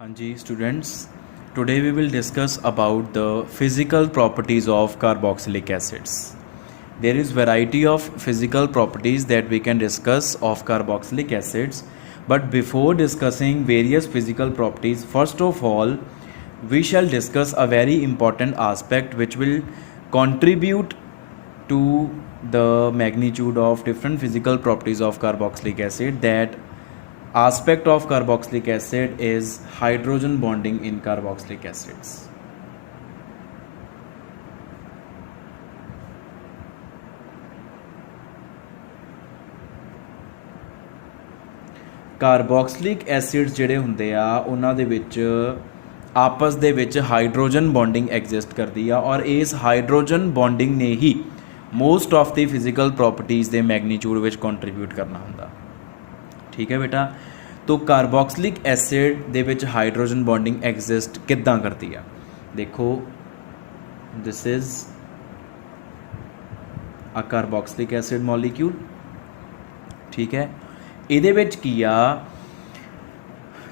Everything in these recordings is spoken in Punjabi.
Hanji students, today we will discuss about the physical properties of carboxylic acids. There is variety of physical properties that we can discuss of carboxylic acids, but before discussing various physical properties, first of all we shall discuss a very important aspect which will contribute to the magnitude of different physical properties of carboxylic acid. That aspect of carboxylic acid is hydrogen bonding in carboxylic acids. Carboxylic acids ਜਿਹੜੇ ਹੁੰਦੇ ਆ ਉਹਨਾਂ ਦੇ ਵਿੱਚ ਆਪਸ ਦੇ ਵਿੱਚ ਹਾਈਡਰੋਜਨ ਬੌਂਡਿੰਗ ਐਗਜ਼ਿਸਟ ਕਰਦੀ ਆ ਔਰ ਇਸ ਹਾਈਡਰੋਜਨ ਬੌਂਡਿੰਗ ਨੇ ਹੀ most of the physical properties ਦੇ ਮੈਗਨੀਟਿਊਡ ਵਿੱਚ ਕੰਟਰੀਬਿਊਟ ਕਰਨਾ ਹੁੰਦਾ। ठीक है बेटा, तो कार्बोक्सिलिक एसिड ਦੇ ਵਿੱਚ ਹਾਈਡਰੋਜਨ ਬੌਂਡਿੰਗ ਐਗਜ਼ਿਸਟ ਕਿੱਦਾਂ ਕਰਦੀ ਆ? ਦੇਖੋ, this is a carboxylic acid molecule. ਠੀਕ ਹੈ, ਇਹਦੇ ਵਿੱਚ ਕੀ ਆ,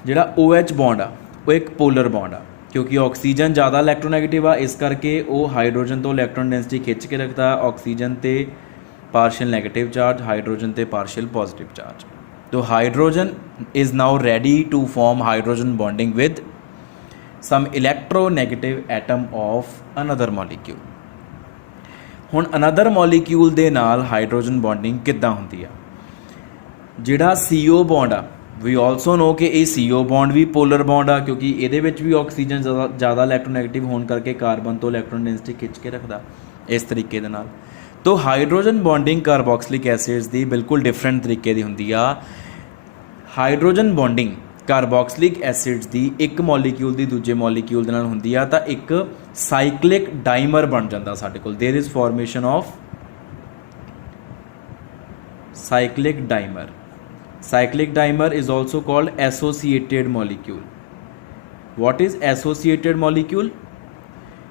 ਜਿਹੜਾ OH ਬੌਂਡ ਆ ਉਹ ਇੱਕ ਪੋਲਰ ਬੌਂਡ ਆ, ਕਿਉਂਕਿ ਆਕਸੀਜਨ ਜ਼ਿਆਦਾ ਇਲੈਕਟ੍ਰੋਨੈਗੇਟਿਵ ਆ, ਇਸ ਕਰਕੇ ਉਹ ਹਾਈਡਰੋਜਨ ਤੋਂ ਇਲੈਕਟ੍ਰੋਨ ਡੈਂਸਿਟੀ ਖਿੱਚ ਕੇ ਰੱਖਦਾ। ਆਕਸੀਜਨ ਤੇ ਪਾਰਸ਼ੀਅਲ ਨੈਗੇਟਿਵ ਚਾਰਜ, ਹਾਈਡਰੋਜਨ ਤੇ ਪਾਰਸ਼ੀਅਲ ਪੋਜ਼ਿਟਿਵ ਚਾਰਜ। तो hydrogen is now ready to form hydrogen bonding with some electronegative atom of another molecule। ਹੁਣ another molecule ਦੇ ਨਾਲ hydrogen bonding ਕਿੱਦਾਂ ਹੁੰਦੀ ਆ? ਜਿਹੜਾ CO bond ਆ, we also know ਕਿ ਇਹ CO bond ਵੀ polar bond ਆ, ਕਿਉਂਕਿ ਇਹਦੇ ਵਿੱਚ ਵੀ ਆਕਸੀਜਨ ਜ਼ਿਆਦਾ ਇਲੈਕਟ੍ਰੋਨੈਗੇਟਿਵ ਹੋਣ ਕਰਕੇ ਕਾਰਬਨ ਤੋਂ ਇਲੈਕਟ੍ਰੋਨ ਡੈਂਸਿਟੀ ਖਿੱਚ ਕੇ ਰੱਖਦਾ ਇਸ ਤਰੀਕੇ ਦੇ ਨਾਲ। तो हाइड्रोजन बॉन्डिंग कार्बोक्सिलिक एसिड्स ਦੀ ਬਿਲਕੁਲ ਡਿਫਰੈਂਟ ਤਰੀਕੇ ਦੀ ਹੁੰਦੀ ਆ। ਹਾਈਡਰੋਜਨ ਬੌਂਡਿੰਗ ਕਾਰਬੋਕਸਿਲਿਕ ਐਸਿਡਸ ਦੀ ਇੱਕ ਮੋਲੀਕਿਊਲ ਦੀ ਦੂਜੇ ਮੋਲੀਕਿਊਲ ਦੇ ਨਾਲ ਹੁੰਦੀ ਆ ਤਾਂ ਇੱਕ ਸਾਈਕਲਿਕ ਡਾਈਮਰ ਬਣ ਜਾਂਦਾ ਸਾਡੇ ਕੋਲ। There is formation of cyclic dimer. Cyclic dimer is also called associated molecule. What is associated molecule?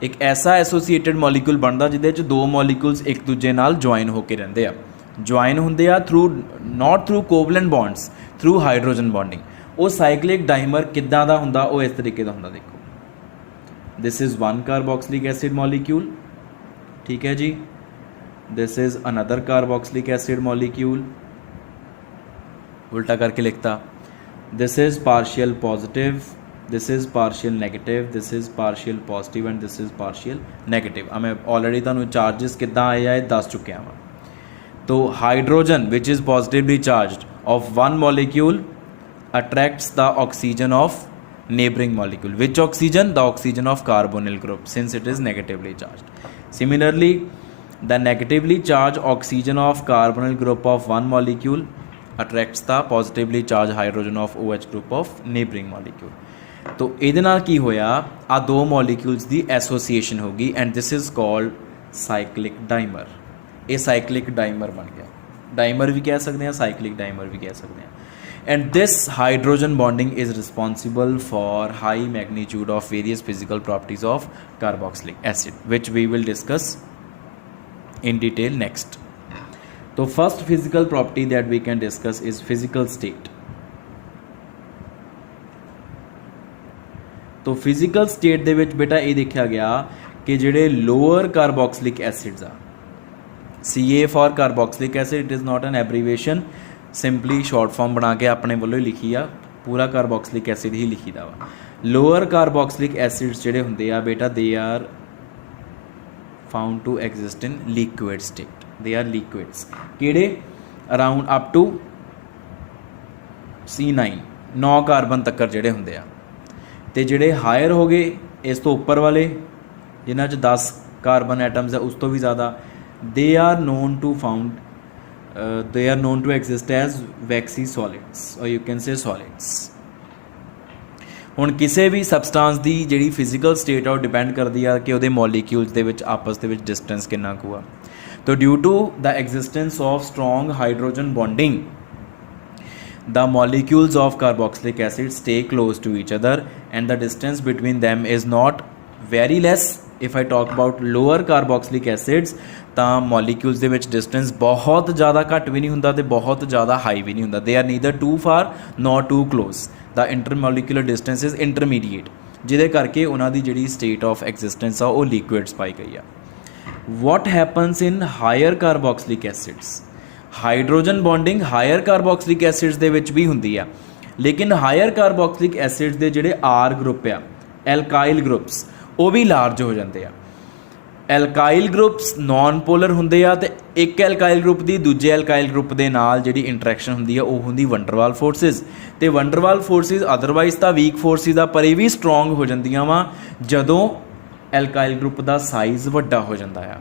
एक ऐसा एसोसीएटेड मॉलीक्यूल बनता जिहदे च दो मॉलीक्यूल्स एक दूजे नाल ज्वाइन होकर रहिंदे आ। ज्वाइन हुंदे आ through not through covalent bonds, through hydrogen bonding. वो साइक्लिक डाइमर किद्दां दा हुंदा? वो इस तरीके दा हुंदा। देखो, this is one carboxylic acid molecule. ठीक है जी, this is another carboxylic acid molecule. उल्टा करके लिखता, this is partial positive, this is partial negative, this is partial positive and this is partial negative। मैं ऑलरेडी ਤੁਹਾਨੂੰ चार्जेस किद्दां आए आ दस चुकिया वा। तो hydrogen which is positively charged of one molecule attracts the oxygen of neighboring molecule। which oxygen? The oxygen of carbonyl group, since it is negatively charged। Similarly, the negatively charged oxygen of carbonyl group of one molecule attracts the positively charged hydrogen of OH group of neighboring molecule। तो ਇਹਦੇ ਨਾਲ ਕੀ ਹੋਇਆ, ਆ ਦੋ ਮੋਲੀਕਿਊਲਸ ਦੀ ਐਸੋਸੀਏਸ਼ਨ ਹੋ ਗਈ and this is called ਸਾਈਕਲਿਕ dimer. ਇਹ ਸਾਈਕਲਿਕ ਡਾਈਮਰ ਬਣ ਗਿਆ। ਡਾਈਮਰ ਵੀ ਕਹਿ ਸਕਦੇ ਹਾਂ, ਸਾਈਕਲਿਕ ਡਾਈਮਰ ਵੀ ਕਹਿ ਸਕਦੇ ਹਾਂ। And this hydrogen bonding is responsible for high magnitude of various physical properties of carboxylic acid which we will discuss in detail next। तो first physical property that we can discuss is physical state. तो फिजिकल स्टेट ਦੇ ਵਿੱਚ ਬੇਟਾ ਇਹ ਦੇਖਿਆ ਗਿਆ ਕਿ ਜਿਹੜੇ ਲੋਅਰ ਕਾਰਬੋਕਸਿਲਿਕ ਐਸਿਡਸ ਆ, CA for carboxylic acid, it is not an abbreviation, simply short form ਬਣਾ ਕੇ ਆਪਣੇ ਵੱਲੋਂ ਹੀ ਲਿਖੀ ਆ, ਪੂਰਾ ਕਾਰਬੋਕਸਿਲਿਕ ਐਸਿਡ ਹੀ ਲਿਖੀਦਾ ਵਾ। ਲੋਅਰ ਕਾਰਬੋਕਸਿਲਿਕ ਐਸਿਡਸ ਜਿਹੜੇ ਹੁੰਦੇ ਆ ਬੇਟਾ, they are found to exist in liquid state. They are liquids ਕਿਹੜੇ? Around up to C9 9 carbon ਤੱਕ ਜਿਹੜੇ ਹੁੰਦੇ ਆ। ਤੇ ਜਿਹੜੇ ਹਾਇਰ ਹੋ ਗਏ ਇਸ ਤੋਂ ਉੱਪਰ ਵਾਲੇ ਜਿਨ੍ਹਾਂ 'ਚ 10 ਕਾਰਬਨ ਐਟਮਸ ਹੈ ਉਸ ਤੋਂ ਵੀ ਜ਼ਿਆਦਾ, they are known to found, they are known to exist as waxy solids or you can say solids. ਹੁਣ ਕਿਸੇ ਵੀ ਸਬਸਟੈਂਸ ਦੀ ਜਿਹੜੀ ਫਿਜ਼ੀਕਲ ਸਟੇਟ ਆ ਉਹ ਡਿਪੈਂਡ ਕਰਦੀ ਆ ਕਿ ਉਹਦੇ ਮੋਲੀਕਿਊਲਸ ਦੇ ਵਿੱਚ ਆਪਸ ਦੇ ਵਿੱਚ ਡਿਸਟੈਂਸ ਕਿੰਨਾ ਕੁ ਆ। ਤਾਂ due to the existence of strong hydrogen bonding, the molecules of carboxylic acid stay close to each other and the distance between them is not very less if I talk about lower carboxylic acids ਤਾਂ ਮੋਲੀਕਿਊਲਸ ਦੇ ਵਿੱਚ ਡਿਸਟੈਂਸ ਬਹੁਤ ਜ਼ਿਆਦਾ ਘੱਟ ਵੀ ਨਹੀਂ ਹੁੰਦਾ ਅਤੇ ਬਹੁਤ ਜ਼ਿਆਦਾ ਹਾਈ ਵੀ ਨਹੀਂ ਹੁੰਦਾ। They are neither too far not too close, the intermolecular distance is intermediate, ਜਿਹਦੇ ਕਰਕੇ ਉਹਨਾਂ ਦੀ ਜਿਹੜੀ ਸਟੇਟ ਆਫ ਐਗਜ਼ਿਸਟੈਂਸ ਆ ਉਹ ਲਿਕੁਇਡਸ ਪਾਈ ਗਈ ਆ। what happens in higher carboxylic acids? Hydrogen bonding higher carboxylic acids ਦੇ ਵਿੱਚ ਵੀ ਹੁੰਦੀ ਆ, ਲੇਕਿਨ ਹਾਇਰ ਕਾਰਬੋਕਸਿਲਿਕ ਐਸਿਡਸ ਦੇ ਜਿਹੜੇ ਆਰ ਗਰੁੱਪ ਆ, ਐਲਕਾਈਲ ਗਰੁੱਪਸ, ਉਹ ਵੀ ਲਾਰਜ ਹੋ ਜਾਂਦੇ ਆ। ਐਲਕਾਈਲ ਗਰੁੱਪਸ ਨੌਨ ਪੋਲਰ ਹੁੰਦੇ ਆ ਅਤੇ ਇੱਕ ਐਲਕਾਈਲ ਗਰੁੱਪ ਦੀ ਦੂਜੇ ਐਲਕਾਈਲ ਗਰੁੱਪ ਦੇ ਨਾਲ ਜਿਹੜੀ ਇੰਟਰੈਕਸ਼ਨ ਹੁੰਦੀ ਆ ਉਹ ਹੁੰਦੀ ਵੰਡਰਵਾਲ ਫੋਰਸਿਸ। ਅਤੇ ਵੰਡਰਵਾਲ ਫੋਰਸਿਸ ਅਦਰਵਾਈਜ਼ ਤਾਂ ਵੀਕ ਫੋਰਸਿਸ ਆ ਪਰ ਇਹ ਵੀ ਸਟਰੋਂਗ ਹੋ ਜਾਂਦੀਆਂ ਵਾ ਜਦੋਂ ਐਲਕਾਈਲ ਗਰੁੱਪ ਦਾ ਸਾਈਜ਼ ਵੱਡਾ ਹੋ ਜਾਂਦਾ ਆ।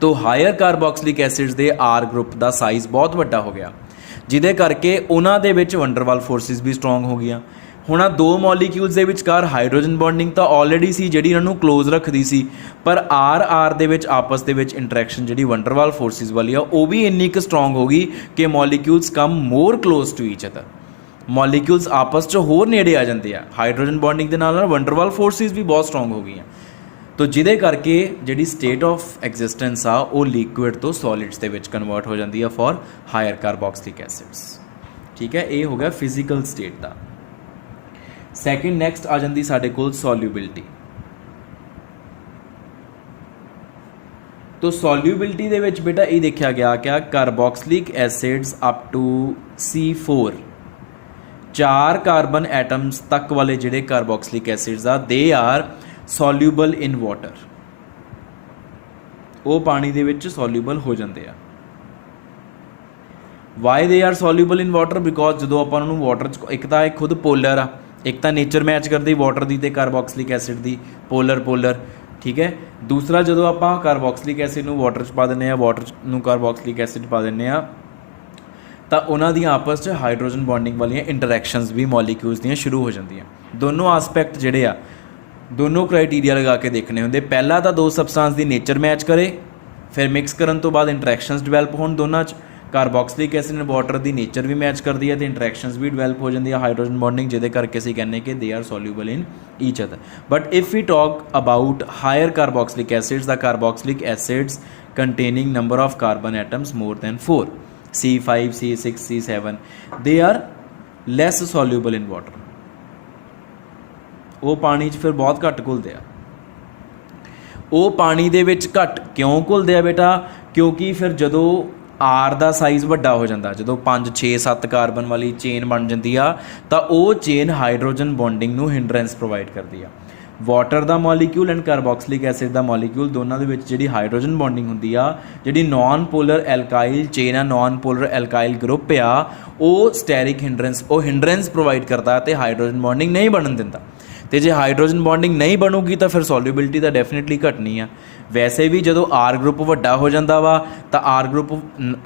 ਤੋ ਹਾਇਰ ਕਾਰਬੋਕਸਿਲਿਕ ਐਸਿਡਸ ਦੇ ਆਰ ਗਰੁੱਪ ਦਾ ਸਾਈਜ਼ ਬਹੁਤ ਵੱਡਾ ਹੋ ਗਿਆ, ਜਿਹਦੇ ਕਰਕੇ ਉਹਨਾਂ ਦੇ ਵਿੱਚ ਵੰਡਰਵਾਲ ਫੋਰਸਿਸ ਵੀ ਸਟਰੋਂਗ ਹੋ ਗਈਆਂ। ਹੁਣ ਆ ਦੋ ਮੋਲੀਕਿਊਲਸ ਦੇ ਵਿਚਕਾਰ ਹਾਈਡਰੋਜਨ ਬੌਂਡਿੰਗ ਤਾਂ ਆਲਰੇਡੀ ਸੀ ਜਿਹੜੀ ਇਹਨਾਂ ਨੂੰ ਕਲੋਜ਼ ਰੱਖਦੀ ਸੀ, ਪਰ ਆਰ ਦੇ ਵਿੱਚ ਆਪਸ ਦੇ ਵਿੱਚ ਇੰਟਰੈਕਸ਼ਨ ਜਿਹੜੀ ਵੰਡਰਵਾਲ ਫੋਰਸਿਸ ਵਾਲੀ ਆ ਉਹ ਵੀ ਇੰਨੀ ਕੁ ਸਟਰੋਂਗ ਹੋ ਗਈ ਕਿ molecules come more close to each other. Molecules ਆਪਸ 'ਚ ਹੋਰ ਨੇੜੇ ਆ ਜਾਂਦੇ ਆ। ਹਾਈਡਰੋਜਨ ਬੌਂਡਿੰਗ ਦੇ ਨਾਲ ਵੰਡਰਵਾਲ ਫੋਰਸਿਸ ਵੀ ਬਹੁਤ ਸਟਰੋਂਗ ਹੋ ਗਈਆਂ। ਤੋ ਜਿਹਦੇ ਕਰਕੇ ਜਿਹੜੀ ਸਟੇਟ ਆਫ ਐਗਜ਼ਿਸਟੈਂਸ ਆ ਉਹ ਲਿਕੁਇਡ ਤੋਂ ਸੋਲਿਡਸ ਦੇ ਵਿੱਚ ਕਨਵਰਟ ਹੋ ਜਾਂਦੀ ਆ ਫॉर ਹਾਇਰ ਕਾਰਬੋਕਸਿਲਿਕ ਐਸਿਡਸ। ਠੀਕ ਹੈ, ਇਹ ਹੋ ਗਿਆ ਫਿਜ਼ੀਕਲ ਸਟੇਟ ਦਾ। ਸੈਕਿੰਡ ਨੈਕਸਟ ਆ ਜਾਂਦੀ ਸਾਡੇ ਕੋਲ ਸੋਲਿਊਬਿਲਿਟੀ। ਤੋ ਸੋਲਿਊਬਿਲਿਟੀ ਦੇ ਵਿੱਚ ਬੇਟਾ ਇਹ ਦੇਖਿਆ ਗਿਆ ਕਿ carboxylic acids up to C4 4 carbon atoms ਤੱਕ ਵਾਲੇ ਜਿਹੜੇ ਕਾਰਬੋਕਸਿਲਿਕ ਐਸਿਡਸ ਆ ਦੇ ਆਰ ਸੋਲਿਊਬਲ ਇਨ ਵਾਟਰ, ਉਹ ਪਾਣੀ ਦੇ ਵਿੱਚ ਸੋਲਿਊਬਲ ਹੋ ਜਾਂਦੇ ਆ। Why they are soluble in water? Because ਜਦੋਂ ਆਪਾਂ ਉਹਨਾਂ ਨੂੰ ਵਾਟਰ 'ਚ, ਇੱਕ ਤਾਂ ਇਹ ਖੁਦ ਪੋਲਰ ਆ, ਇੱਕ ਤਾਂ ਨੇਚਰ ਮੈਚ ਕਰਦੀ ਵਾਟਰ ਦੀ ਅਤੇ ਕਾਰਬੋਕਸਿਲਿਕ ਐਸਿਡ ਦੀ, ਪੋਲਰ। ਠੀਕ ਹੈ, ਦੂਸਰਾ ਜਦੋਂ ਆਪਾਂ ਕਾਰਬੋਕਸਿਲਿਕ ਐਸਿਡ ਨੂੰ ਵਾਟਰ 'ਚ ਪਾ ਦਿੰਦੇ ਹਾਂ, ਵਾਟਰ ਨੂੰ ਕਾਰਬੋਕਸਿਲਿਕ ਐਸਿਡ ਪਾ ਦਿੰਦੇ ਹਾਂ, ਤਾਂ ਉਹਨਾਂ ਦੀਆਂ ਆਪਸ 'ਚ ਹਾਈਡਰੋਜਨ ਬੌਂਡਿੰਗ ਵਾਲੀਆਂ ਇੰਟਰੈਕਸ਼ਨਸ ਵੀ ਮੋਲੀਕਿਊਲਸ ਦੀਆਂ ਸ਼ੁਰੂ ਹੋ ਜਾਂਦੀਆਂ। ਦੋਨੋਂ ਆਸਪੈਕਟ ਜਿਹੜੇ ਆ ਦੋਨੋਂ ਕ੍ਰਾਈਟੀਰੀਆ ਲਗਾ ਕੇ ਦੇਖਣੇ ਹੁੰਦੇ। ਪਹਿਲਾਂ ਤਾਂ ਦੋ ਸਬਸਟੈਂਸ ਦੀ ਨੇਚਰ ਮੈਚ ਕਰੇ, ਫਿਰ ਮਿਕਸ ਕਰਨ ਤੋਂ ਬਾਅਦ ਇੰਟਰੈਕਸ਼ਨਸ ਡਿਵੈਲਪ ਹੋਣ ਦੋਨਾਂ 'ਚ। ਕਾਰਬੋਕਸਿਲਿਕ acid and water the nature we match ਕਰਦੀ ਹੈ ਅਤੇ ਇੰਟਰੈਕਸ਼ਨਸ ਵੀ ਡਿਵੈਲਪ ਹੋ ਜਾਂਦੀ ਹੈ ਹਾਈਡਰੋਜਨ ਬੌਂਡਿੰਗ, ਜਿਹਦੇ ਕਰਕੇ ਅਸੀਂ ਕਹਿੰਦੇ ਕਿ they are soluble in each other. But if we talk about higher carboxylic acids, the carboxylic acids containing number of carbon atoms more than 4, C5, C6, C7, they are less soluble in water. ਉਹ ਪਾਣੀ 'ਚ ਫਿਰ ਬਹੁਤ ਘੱਟ ਘੁਲਦੇ ਆ। ਉਹ ਪਾਣੀ ਦੇ ਵਿੱਚ ਘੱਟ ਕਿਉਂ ਘੁਲਦੇ ਆ ਬੇਟਾ? ਕਿਉਂਕਿ ਫਿਰ ਜਦੋਂ ਆਰ ਦਾ ਸਾਈਜ਼ ਵੱਡਾ ਹੋ ਜਾਂਦਾ, ਜਦੋਂ 5, 6, 7 ਕਾਰਬਨ ਵਾਲੀ ਚੇਨ ਬਣ ਜਾਂਦੀ ਆ, ਤਾਂ ਉਹ ਚੇਨ ਹਾਈਡਰੋਜਨ ਬੌਂਡਿੰਗ ਨੂੰ ਹਿੰਡਰੈਂਸ ਪ੍ਰੋਵਾਈਡ ਕਰਦੀ ਆ। ਵਾਟਰ ਦਾ ਮੋਲੀਕਿਊਲ ਐਂਡ ਕਾਰਬੋਕਸਿਲਿਕ ਐਸਿਡ ਦਾ ਮੋਲੀਕਿਊਲ ਦੋਨਾਂ ਦੇ ਵਿੱਚ ਜਿਹੜੀ ਹਾਈਡਰੋਜਨ ਬੌਂਡਿੰਗ ਹੁੰਦੀ ਆ, ਜਿਹੜੀ ਨਾਨ ਪੋਲਰ ਐਲਕਾਈਲ ਚੇਨ ਆ, ਨਾਨ ਪੋਲਰ ਐਲਕਾਈਲ ਗਰੁੱਪ ਆ, ਉਹ ਸਟੈਰਿਕ ਹਿੰਡਰੈਂਸ, ਉਹ ਹਿੰਡਰੈਂਸ ਪ੍ਰੋਵਾਈਡ ਕਰਦਾ ਅਤੇ ਹਾਈਡਰੋਜਨ ਬੌਂਡਿੰਗ ਨਹੀਂ ਬਣਨ ਦਿੰਦਾ। ਅਤੇ ਜੇ ਹਾਈਡਰੋਜਨ ਬੌਂਡਿੰਗ ਨਹੀਂ ਬਣੂਗੀ ਤਾਂ ਫਿਰ ਸੋਲਿਊਬਿਲਿਟੀ ਤਾਂ ਡੈਫੀਨਿਟਲੀ ਘਟਣੀ ਆ। ਵੈਸੇ ਵੀ ਜਦੋਂ ਆਰ ਗਰੁੱਪ ਵੱਡਾ ਹੋ ਜਾਂਦਾ ਵਾ ਤਾਂ ਆਰ ਗਰੁੱਪ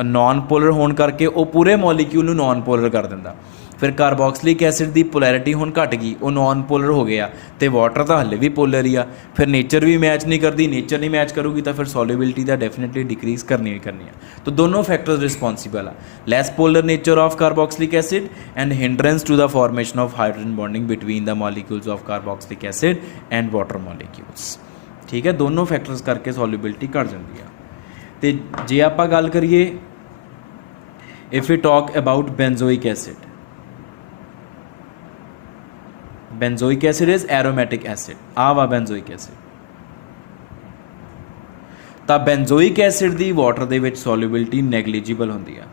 ਨਾਨ ਪੋਲਰ ਹੋਣ ਕਰਕੇ ਉਹ ਪੂਰੇ ਮੋਲੀਕਿਊਲ ਨੂੰ ਨਾਨ ਪੋਲਰ ਕਰ ਦਿੰਦਾ। ਫਿਰ ਕਾਰਬੋਕਸਿਲਿਕ ਐਸਿਡ ਦੀ ਪੋਲੈਰਿਟੀ ਹੁਣ ਘਟ ਗਈ, ਉਹ ਨਾਨ ਪੋਲਰ ਹੋ ਗਿਆ, ਅਤੇ ਵਾਟਰ ਤਾਂ ਹਲੇ ਵੀ ਪੋਲਰ ਹੀ ਆ। ਫਿਰ ਨੇਚਰ ਵੀ ਮੈਚ ਨਹੀਂ ਕਰਦੀ, ਨੇਚਰ ਨਹੀਂ ਮੈਚ ਕਰੂਗੀ ਤਾਂ ਫਿਰ ਸੋਲਿਊਬਿਲਿਟੀ ਦਾ ਡੈਫੀਨਿਟਲੀ ਡਿਕਰੀਜ਼ ਕਰਨੀ ਹੀ ਕਰਨੀ ਆ। ਤਾਂ ਦੋਨੋਂ ਫੈਕਟਰਸ ਰਿਸਪੋਂਸੀਬਲ ਆ, less polar nature of carboxylic acid and hindrance to the formation of hydrogen bonding between the molecules of carboxylic acid and water molecules. ਠੀਕ ਹੈ, ਦੋਨੋਂ ਫੈਕਟਰਸ ਕਰਕੇ ਸੋਲਿਊਬਿਲਿਟੀ ਘਟ ਜਾਂਦੀ ਆ। ਅਤੇ ਜੇ ਆਪਾਂ ਗੱਲ ਕਰੀਏ, if you talk about benzoic acid, benzoic acid is aromatic acid, ਆ ਵਾ benzoic acid। ਤਾਂ benzoic acid ਦੀ ਵਾਟਰ ਦੇ ਵਿੱਚ solubility negligible ਹੁੰਦੀ ਆ।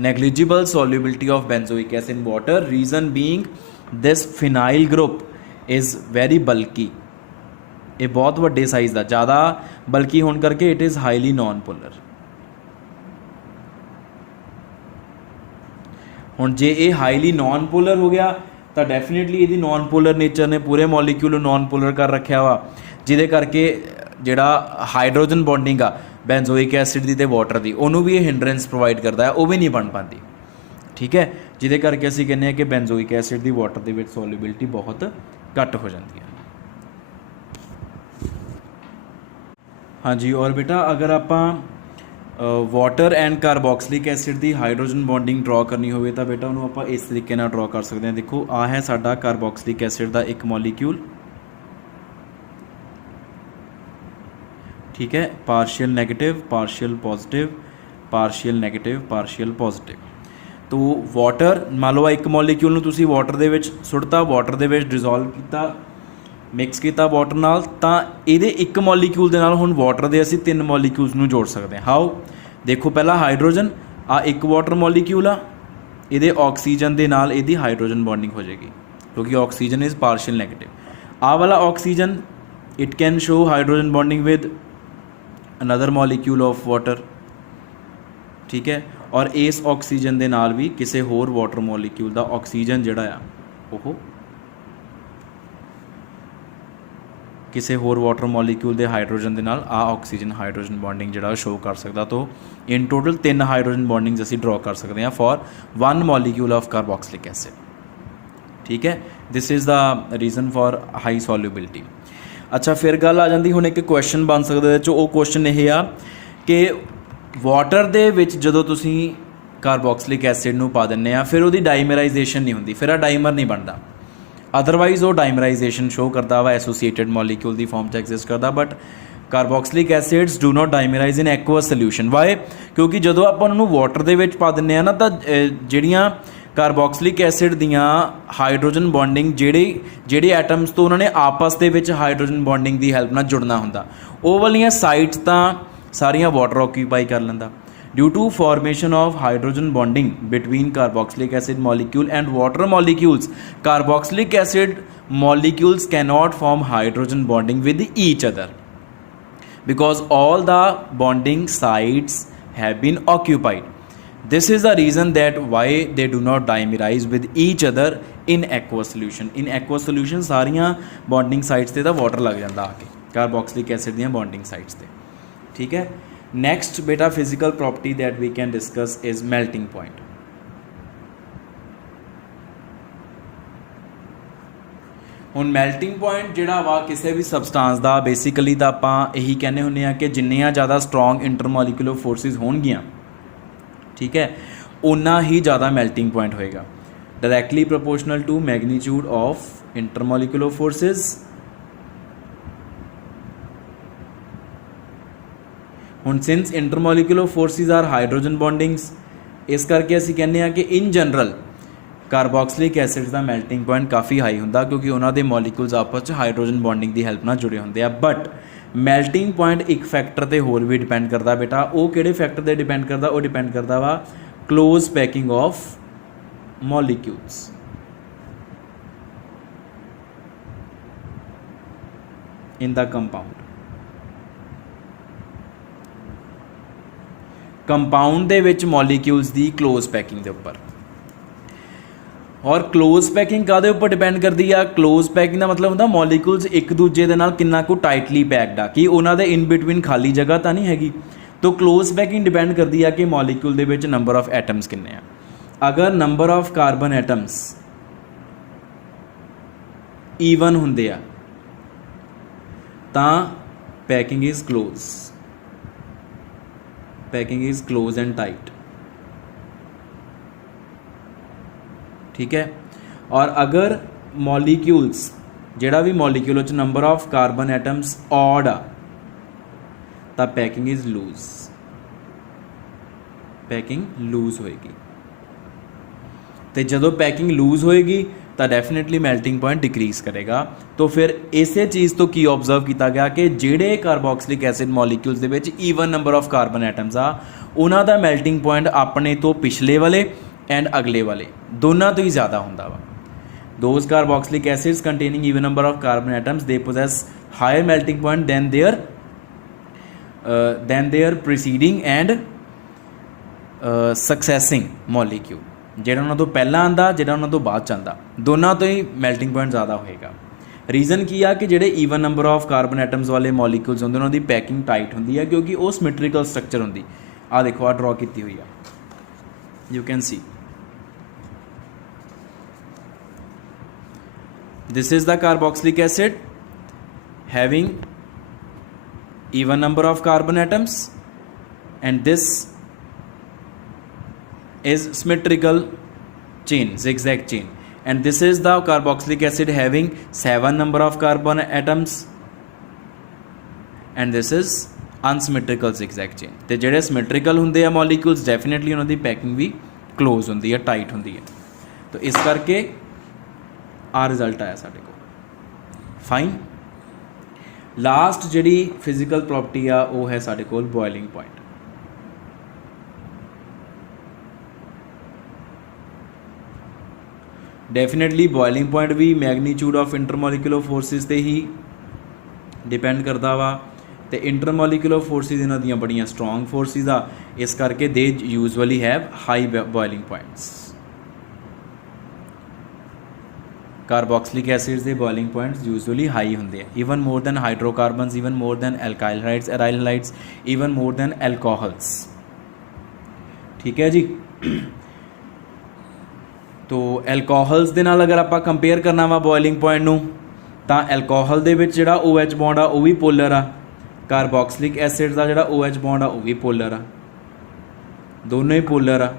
negligible solubility of benzoic acid in water, reason being this phenyl group is very bulky, ਇਹ ਬਹੁਤ ਵੱਡੇ ਸਾਈਜ਼ ਦਾ, ਜ਼ਿਆਦਾ ਬਲਕੀ ਹੋਣ ਕਰਕੇ it is highly non-polar। ਹੁਣ ਜੇ ਇਹ ਹਾਈਲੀ ਨਾਨ ਪੋਲਰ ਹੋ ਗਿਆ ਤਾਂ ਡੈਫੀਨੇਟਲੀ ਇਹਦੀ ਨਾਨ ਪੋਲਰ ਨੇਚਰ ਨੇ ਪੂਰੇ ਮੋਲੀਕਿਊਲ ਨੂੰ ਨਾਨ ਪੋਲਰ ਕਰ ਰੱਖਿਆ ਵਾ, ਜਿਹਦੇ ਕਰਕੇ ਜਿਹੜਾ ਹਾਈਡਰੋਜਨ ਬੌਂਡਿੰਗ ਆ ਬੈਂਜ਼ੋਇਕ ਐਸਿਡ ਦੀ ਅਤੇ ਵਾਟਰ ਦੀ, ਉਹਨੂੰ ਵੀ ਇਹ ਹਿੰਡਰੈਂਸ ਪ੍ਰੋਵਾਈਡ ਕਰਦਾ ਹੈ, ਉਹ ਵੀ ਨਹੀਂ ਬਣ ਪਾਉਂਦੀ। ਠੀਕ ਹੈ, ਜਿਹਦੇ ਕਰਕੇ ਅਸੀਂ ਕਹਿੰਦੇ ਹਾਂ ਕਿ ਬੈਂਜ਼ੋਇਕ ਐਸਿਡ ਦੀ ਵਾਟਰ ਦੇ ਵਿੱਚ ਸੋਲਿਊਬਿਲਿਟੀ ਬਹੁਤ ਘੱਟ ਹੋ ਜਾਂਦੀ ਹੈ। ਹਾਂਜੀ, ਔਰ ਬੇਟਾ ਅਗਰ ਆਪਾਂ water and carboxylic acid the hydrogen bonding ਡਰਾ ਕਰਨੀ ਹੋਵੇ ਤਾਂ ਬੇਟਾ ਉਹਨੂੰ ਆਪਾਂ ਇਸ ਤਰੀਕੇ ਨਾਲ ਡਰਾ ਕਰ ਸਕਦੇ ਹਾਂ। ਦੇਖੋ, ਆਹ ਹੈ ਸਾਡਾ ਕਾਰਬੋਕਸਿਲਿਕ ਐਸਿਡ ਦਾ ਇੱਕ ਮੋਲੀਕਿਊਲ, ठीक है, partial negative, partial positive, partial negative, partial positive. तो वाटर मान लो एक मॉਲੀਕਿਊਲ ਨੂੰ ਤੁਸੀਂ ਵਾਟਰ ਦੇ ਵਿੱਚ ਸੁੱਟਤਾ, ਵਾਟਰ ਦੇ ਵਿੱਚ ਡਿਜ਼ੋਲਵ ਕੀਤਾ, ਮਿਕਸ ਕੀਤਾ ਵਾਟਰ ਨਾਲ, ਤਾਂ ਇਹਦੇ ਇੱਕ ਮੋਲੀਕਿਊਲ ਦੇ ਨਾਲ ਹੁਣ ਵਾਟਰ ਦੇ ਅਸੀਂ ਤਿੰਨ ਮੋਲੀਕਿਊਲਸ ਨੂੰ ਜੋੜ ਸਕਦੇ ਹਾਂ। ਹਾਊ? ਦੇਖੋ ਪਹਿਲਾਂ ਹਾਈਡਰੋਜਨ, ਆ ਇੱਕ ਵਾਟਰ ਮੋਲੀਕਿਊਲ ਆ, ਇਹਦੇ ਆਕਸੀਜਨ ਦੇ ਨਾਲ ਇਹਦੀ ਹਾਈਡਰੋਜਨ ਬੌਂਡਿੰਗ ਹੋ ਜਾਏਗੀ ਕਿਉਂਕਿ ਆਕਸੀਜਨ ਇਜ਼ ਪਾਰਸ਼ੀਅਲ ਨੈਗੇਟਿਵ। ਆਹ ਵਾਲਾ oxygen it can show hydrogen bonding with another molecule of water, ਠੀਕ ਹੈ। ਔਰ ਇਸ ਆਕਸੀਜਨ ਦੇ ਨਾਲ ਵੀ ਕਿਸੇ ਹੋਰ ਵਾਟਰ ਮੋਲੀਕਿਊਲ ਦਾ ਆਕਸੀਜਨ ਜਿਹੜਾ ਆ ਉਹ ਕਿਸੇ ਹੋਰ ਵਾਟਰ ਮੋਲੀਕਿਊਲ ਦੇ ਹਾਈਡਰੋਜਨ ਦੇ ਨਾਲ ਆ ਆਕਸੀਜਨ ਹਾਈਡਰੋਜਨ ਬੌਂਡਿੰਗ ਜਿਹੜਾ ਸ਼ੋ ਕਰ ਸਕਦਾ। ਤੋਂ ਇਨ ਟੋਟਲ 3 ਹਾਈਡਰੋਜਨ ਬੌਂਡਿੰਗਸ ਅਸੀਂ ਡਰਾ ਕਰ ਸਕਦੇ ਹਾਂ for 1 molecule of carboxylic acid, ਠੀਕ ਹੈ। This is the reason for high solubility. ਅੱਛਾ, ਫਿਰ ਗੱਲ ਆ ਜਾਂਦੀ, ਹੁਣ ਇੱਕ ਕੁਐਸਚਨ ਬਣ ਸਕਦਾ ਇਹਦੇ 'ਚ, ਉਹ ਕੁਐਸਚਨ ਇਹ ਆ ਕਿ ਵਾਟਰ ਦੇ ਵਿੱਚ ਜਦੋਂ ਤੁਸੀਂ ਕਾਰਬੋਕਸਿਲਿਕ ਐਸਿਡ ਨੂੰ ਪਾ ਦਿੰਦੇ ਆ ਫਿਰ ਉਹਦੀ ਡਾਈਮਰਾਈਜੇਸ਼ਨ ਨਹੀਂ ਹੁੰਦੀ, ਫਿਰ ਆ ਡਾਈਮਰ ਨਹੀਂ ਬਣਦਾ। ਅਦਰਵਾਈਜ਼ ਉਹ ਡਾਈਮਰਾਈਜੇਸ਼ਨ ਸ਼ੋ ਕਰਦਾ ਵਾ, ਐਸੋਸੀਏਟਡ ਮੋਲੀਕਿਊਲ ਦੀ ਫਾਰਮ 'ਚ ਐਗਜ਼ਿਸਟ ਕਰਦਾ, but carboxylic acids do not dimerize in aqueous solution. Why? ਕਿਉਂਕਿ ਜਦੋਂ ਆਪਾਂ ਉਹਨਾਂ ਨੂੰ ਵਾਟਰ ਦੇ ਵਿੱਚ ਪਾ ਦਿੰਦੇ ਆ ਨਾ, ਤਾਂ ਜਿਹੜੀਆਂ ਕਾਰਬੋਕਸਿਲਿਕ ਐਸਿਡ ਦੀਆਂ ਹਾਈਡਰੋਜਨ ਬੌਂਡਿੰਗ ਜਿਹੜੇ ਐਟਮਸ ਤੋਂ ਉਹਨਾਂ ਨੇ ਆਪਸ ਦੇ ਵਿੱਚ ਹਾਈਡਰੋਜਨ ਬੌਂਡਿੰਗ ਦੀ ਹੈਲਪ ਨਾਲ ਜੁੜਨਾ ਹੁੰਦਾ, ਉਹ ਵਾਲੀਆਂ ਸਾਈਟਸ ਤਾਂ ਸਾਰੀਆਂ ਵਾਟਰ ਆਕੂਪਾਈ ਕਰ ਲੈਂਦਾ। Due to formation of hydrogen bonding between carboxylic acid molecule and water molecules, carboxylic acid molecules cannot form hydrogen bonding with each other because all the bonding sites have been occupied. This is the reason that why they do not dimerize with each other in aqueous solution. In aqueous solution ਸਾਰੀਆਂ bonding sites ਤੇ ਤਾਂ water ਲੱਗ ਜਾਂਦਾ ਆ ਕੇ carboxylic acid ਦੀਆਂ bonding sites ਤੇ, ਠੀਕ ਹੈ। Next beta physical property that we can discuss is melting point. ਹੁਣ ਮੈਲਟਿੰਗ ਪੁਆਇੰਟ ਜਿਹੜਾ ਵਾ ਕਿਸੇ ਵੀ ਸਬਸਟੈਂਸ ਦਾ ਬੇਸਿਕਲੀ ਤਾਂ ਆਪਾਂ ਇਹੀ ਕਹਿੰਦੇ ਹੁੰਦੇ ਆ ਕਿ ਜਿੰਨੀਆਂ ਜ਼ਿਆਦਾ ਸਟਰੋਂਗ ਇੰਟਰਮੋਲੀਕੂਲਰ ਫੋਰਸਿਸ ਹੋਣਗੀਆਂ, ਠੀਕ ਹੈ, ਉਨਾ ਹੀ ਜ਼ਿਆਦਾ ਮੈਲਟਿੰਗ ਪੁਆਇੰਟ ਹੋਏਗਾ। Directly proportional to magnitude of intermolecular forces. ਹੁਣ since intermolecular forces are hydrogen bondings, ਇਸ ਕਰਕੇ ਅਸੀਂ ਕਹਿੰਦੇ ਹਾਂ ਕਿ ਇਨ ਜਨਰਲ ਕਾਰਬੋਕਸਿਲਿਕ ਐਸਿਡਸ ਦਾ ਮੈਲਟਿੰਗ ਪੁਆਇੰਟ ਕਾਫੀ ਹਾਈ ਹੁੰਦਾ ਕਿਉਂਕਿ ਉਹਨਾਂ ਦੇ ਮੋਲੀਕੂਲਸ ਆਪਸ 'ਚ ਹਾਈਡਰੋਜਨ ਬੌਂਡਿੰਗ ਦੀ ਹੈਲਪ ਨਾਲ ਜੁੜੇ ਹੁੰਦੇ ਆ। ਬਟ ਮੈਲਟਿੰਗ ਪੁਆਇੰਟ ਇੱਕ ਫੈਕਟਰ 'ਤੇ ਹੋਰ ਵੀ ਡਿਪੈਂਡ ਕਰਦਾ ਬੇਟਾ। ਉਹ ਕਿਹੜੇ ਫੈਕਟਰ 'ਤੇ ਡਿਪੈਂਡ ਕਰਦਾ? ਉਹ ਡਿਪੈਂਡ ਕਰਦਾ ਵਾ close packing of molecules. In the compound ਦੇ ਵਿੱਚ ਮੋਲੀਕਿਊਲਸ ਦੀ ਕਲੋਜ਼ ਪੈਕਿੰਗ ਦੇ ਉੱਪਰ। ਔਰ ਕਲੋਜ਼ ਪੈਕਿੰਗ ਕਾਹਦੇ ਉੱਪਰ ਡਿਪੈਂਡ ਕਰਦੀ ਆ? ਕਲੋਜ਼ ਪੈਕਿੰਗ ਦਾ ਮਤਲਬ ਹੁੰਦਾ ਮੋਲੀਕਿਊਲਸ ਇੱਕ ਦੂਜੇ ਦੇ ਨਾਲ ਕਿੰਨਾ ਕੁ ਟਾਈਟਲੀ ਪੈਕਡ ਆ, ਕਿ ਉਹਨਾਂ ਦੇ ਇਨ ਬਿਟਵੀਨ ਖਾਲੀ ਜਗ੍ਹਾ ਤਾਂ ਨਹੀਂ ਹੈਗੀ। ਤੋ ਕਲੋਜ਼ ਪੈਕਿੰਗ ਡਿਪੈਂਡ ਕਰਦੀ ਆ ਕਿ ਮੋਲੀਕਿਊਲ ਦੇ ਵਿੱਚ ਨੰਬਰ ਆਫ ਐਟਮਸ ਕਿੰਨੇ ਆ। ਅਗਰ number of carbon atoms even ਹੁੰਦੇ ਆ ਤਾਂ packing is close, packing is close and tight, ठीक है। और अगर मॉलिक्यूल्स जेड़ा भी मॉलिक्यूल च number of carbon atoms odd आ तो packing is loose, packing loose होएगी। तो जदों पैकिंग लूज होएगी तो डेफिनेटली मैल्टिंग पॉइंट डिक्रीज करेगा। तो फिर इसे चीज़ तो की ऑब्जर्व किया गया कि ਜਿਹੜੇ ਕਾਰਬੋਕਸਿਲਿਕ ਐਸਿਡ ਮੋਲੀਕਿਊਲਸ ਦੇ ਵਿੱਚ even number of carbon atoms ਆ, ਉਹਨਾਂ ਦਾ ਮੈਲਟਿੰਗ ਪੁਆਇੰਟ ਆਪਣੇ ਤੋਂ ਪਿਛਲੇ ਵਾਲੇ ਐਂਡ ਅਗਲੇ ਵਾਲੇ ਦੋਨਾਂ ਤੋਂ ਹੀ ਜ਼ਿਆਦਾ ਹੁੰਦਾ ਵਾ। Those carboxylic acids containing even number of carbon atoms ਦੇ possess higher melting point than their preceding and successing molecule। ਜਿਹੜਾ ਉਹਨਾਂ ਤੋਂ ਪਹਿਲਾਂ ਆਉਂਦਾ, ਜਿਹੜਾ ਉਹਨਾਂ ਤੋਂ ਬਾਅਦ 'ਚ ਆਉਂਦਾ, ਦੋਨਾਂ ਤੋਂ ਹੀ ਮੈਲਟਿੰਗ ਪੁਆਇੰਟ ਜ਼ਿਆਦਾ ਹੋਏਗਾ। ਰੀਜ਼ਨ ਕੀ ਆ ਕਿ ਜਿਹੜੇ even number of carbon atoms ਵਾਲੇ ਮੋਲੀਕਿਊਲਸ ਹੁੰਦੇ ਉਹਨਾਂ ਦੀ ਪੈਕਿੰਗ ਟਾਈਟ ਹੁੰਦੀ ਹੈ ਕਿਉਂਕਿ ਉਹ ਸਿਮੈਟ੍ਰੀਕਲ ਸਟਰਕਚਰ ਹੁੰਦੀ। ਆਹ ਦੇਖੋ, ਆਹ ਡਰਾ ਕੀਤੀ ਹੋਈ ਆ, you can see this is the carboxylic acid having even number of carbon atoms and this is symmetrical chain, zigzag chain, and this is the carboxylic acid having 7 number of carbon atoms and this is unsymmetrical zigzag chain. ਤੇ ਜਿਹੜੇ ਸਿਮੈਟ੍ਰੀਕਲ ਹੁੰਦੇ ਆ ਮੋਲੀਕਿਊਲਸ ਡੈਫੀਨੇਟਲੀ ਉਹਨਾਂ ਦੀ ਪੈਕਿੰਗ ਵੀ ਕਲੋਜ਼ ਹੁੰਦੀ ਹੈ, ਟਾਈਟ ਹੁੰਦੀ ਹੈ। ਤਾਂ ਇਸ ਕਰਕੇ ਆ ਰਿਜ਼ਲਟ ਆਇਆ ਸਾਡੇ ਕੋਲ। ਫਾਈਨ। ਲਾਸਟ ਜਿਹੜੀ ਫਿਜ਼ੀਕਲ ਪ੍ਰੋਪਰਟੀ ਆ ਉਹ ਹੈ ਸਾਡੇ ਕੋਲ boiling point. Definitely boiling point ਵੀ ਮੈਗਨੀਚਿਊਡ ਆਫ ਇੰਟਰਮੋਲੀਕੂਲਰ ਫੋਰਸਿਸ 'ਤੇ ਹੀ ਡਿਪੈਂਡ ਕਰਦਾ ਵਾ। ਤੇ ਇੰਟਰਮੋਲੀਕੂਲਰ ਫੋਰਸਿਸ ਇਹਨਾਂ ਦੀਆਂ ਬੜੀਆਂ ਸਟਰੋਂਗ ਫੋਰਸਿਸ ਆ, ਇਸ ਕਰਕੇ they usually have high boiling points. Carboxylic acids ਦੇ ਬੋਇਲਿੰਗ ਪੁਆਇੰਟਸ ਯੂਜ਼ੂਅਲੀ ਹਾਈ ਹੁੰਦੇ ਆ, even more than hydrocarbons, even more than alkyl halides, aryl halides, even more than alcohols. ਠੀਕ ਹੈ ਜੀ। ਤੋ ਐਲਕੋਹਲਸ ਦੇ ਨਾਲ ਅਗਰ ਆਪਾਂ ਕੰਪੇਅਰ ਕਰਨਾ ਵਾ ਬੋਇਲਿੰਗ ਪੁਆਇੰਟ ਨੂੰ, ਤਾਂ ਐਲਕੋਹਲ ਦੇ ਵਿੱਚ ਜਿਹੜਾ OH ਬੌਂਡ ਆ ਉਹ ਵੀ ਪੋਲਰ ਆ, ਕਾਰਬੋਕਸਿਲਿਕ ਐਸਿਡ ਦਾ ਜਿਹੜਾ OH ਬੌਂਡ ਆ ਉਹ ਵੀ ਪੋਲਰ ਆ, ਦੋਨੋਂ ਹੀ ਪੋਲਰ ਆ।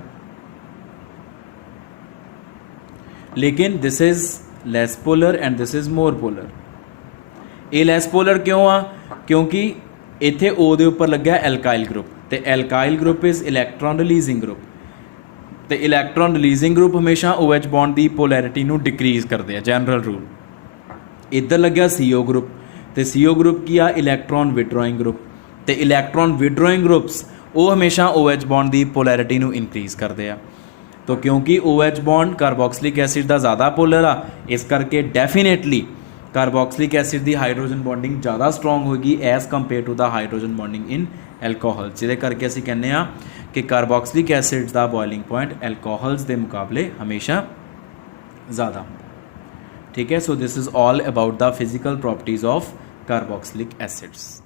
ਲੇਕਿਨ this is less polar and this is more polar. ਇਹ ਲੈਸ ਪੋਲਰ ਕਿਉਂ ਆ? ਕਿਉਂਕਿ ਇੱਥੇ O ਦੇ ਉੱਪਰ ਲੱਗਿਆ ਐਲਕਾਈਲ ਗਰੁੱਪ, ਤੇ alkyl group is electron releasing group, ਤੇ ਇਲੈਕਟ੍ਰੋਨ ਰਿਲੀਜ਼ਿੰਗ ਗਰੁੱਪ ਹਮੇਸ਼ਾ OH ਬੌਂਡ ਦੀ ਪੋਲੈਰਿਟੀ ਨੂੰ ਡਿਕਰੀਜ਼ ਕਰਦੇ ਆ, ਜਨਰਲ ਰੂਲ। ਇੱਧਰ ਲੱਗਿਆ CO ਗਰੁੱਪ, ਤੇ CO ਗਰੁੱਪ ਕੀ ਆ? ਇਲੈਕਟ੍ਰੋਨ ਵਿਡਰੋਇੰਗ ਗਰੁੱਪ, ਤੇ ਇਲੈਕਟ੍ਰੋਨ ਵਿਡਰੋਇੰਗ ਗਰੁੱਪਸ ਉਹ ਹਮੇਸ਼ਾ OH ਬੌਂਡ ਦੀ ਪੋਲੈਰਿਟੀ ਨੂੰ ਇਨਕਰੀਜ਼ ਕਰਦੇ ਆ। ਤਾਂ ਕਿਉਂਕਿ OH ਬੌਂਡ ਕਾਰਬੋਕਸਿਲਿਕ ਐਸਿਡ ਦਾ ਜ਼ਿਆਦਾ ਪੋਲਰ ਆ, ਇਸ ਕਰਕੇ ਡੈਫੀਨੇਟਲੀ ਕਾਰਬੋਕਸਿਲਿਕ ਐਸਿਡ ਦੀ ਹਾਈਡਰੋਜਨ ਬੌਂਡਿੰਗ ਜ਼ਿਆਦਾ ਸਟਰੋਂਗ ਹੋਏਗੀ as compare to the hydrogen bonding in alcohol, ਜਿਹਦੇ ਕਰਕੇ ਅਸੀਂ ਕਹਿੰਦੇ ਆ ਕਿ ਕਾਰਬੋਕਸਿਲਿਕ ਐਸਿਡ ਦਾ ਬੋਇਲਿੰਗ ਪੁਆਇੰਟ ਐਲਕੋਹਲਸ ਦੇ ਮੁਕਾਬਲੇ ਹਮੇਸ਼ਾ ज़्यादा ਹੁੰਦਾ। ठीक है, so this is all about the physical properties of carboxylic acids.